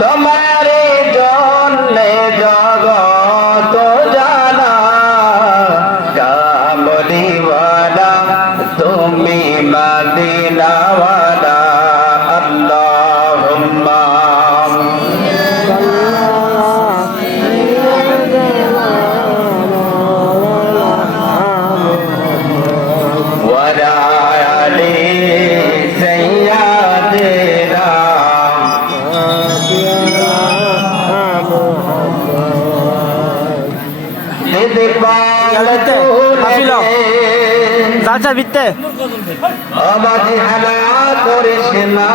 তোমারে জন্যে জগত জানা কামলিওয়ালা তুমি মদিনাওয়ালা আল্লাহুম্মা চাচা বিতে আমাকে হালা করিস না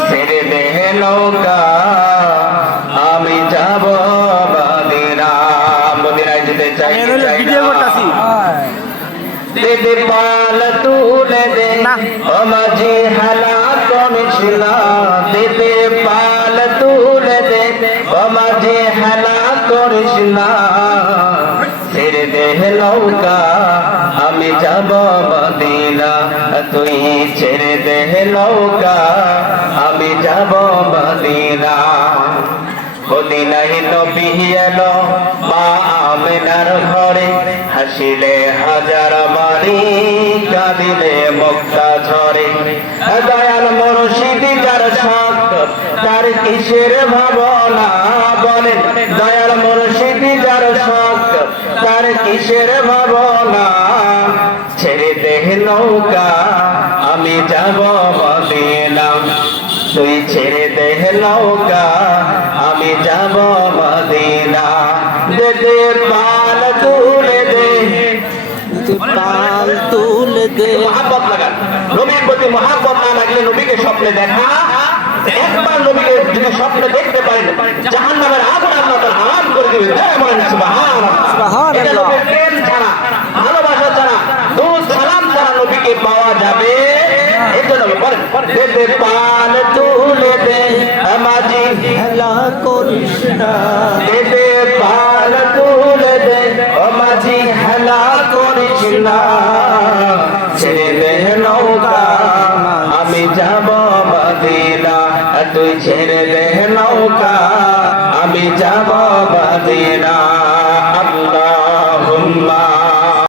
ছেড়ে দে নৌকা আমি যাব মদিনায় যেতে চাই ভিডিও করতেছি দেবে পাল তুলে দে আমাজি হালা করিস না দেবে পাল তুলে দে আমাজি হালা করিস না ছেড়ে দে নৌকা আমি যাব মদিনা তুই ছেড়ে দে নৌকা আমি যাব মদিনা মদিনায় নবী এলো মা আমিনার ঘরে হাসিলে হাজার বাড়ি কাঁদিলে মুক্তা ঝরে দয়াল মুর্শিদি যার শখ তার কিসের ভাবনা বলেন দয়াল মুর্শিদি যার শখ তার কিসের ভাবনা ছেড়ে দে নৌকা আমি যাব মদিনা তুই ছেড়ে দে নৌকা আমি যাব মদিনা দে দে পাল তুলে দে পাল তুলে দে মহব্বত লাগান নবীর প্রতি মহব্বত না লাগলে নবীকে স্বপ্নে দেখা একবার নবীকে যদি স্বপ্নে দেখতে পারেন জাহান্নামের আগুন আল্লাহ তাআলা হারাম করে দিবেন বলেন সুবহানাল্লাহ এটা নবীর প্রেম ছাড়া ভালোবাসা ছাড়া দুরূদ সালাম ছাড়া নবীকে পাওয়া যাবে এই জন্য বলেন দে দে পাল তুলে দে আমাজি হেলা করিস না দে দে পাল তুলে দে আমাজি হেলা করিস না ছেড়ে দে নৌকা আমি যাব মদিনা তুই ছেড়ে দে নৌকা আমি যাব মদিনা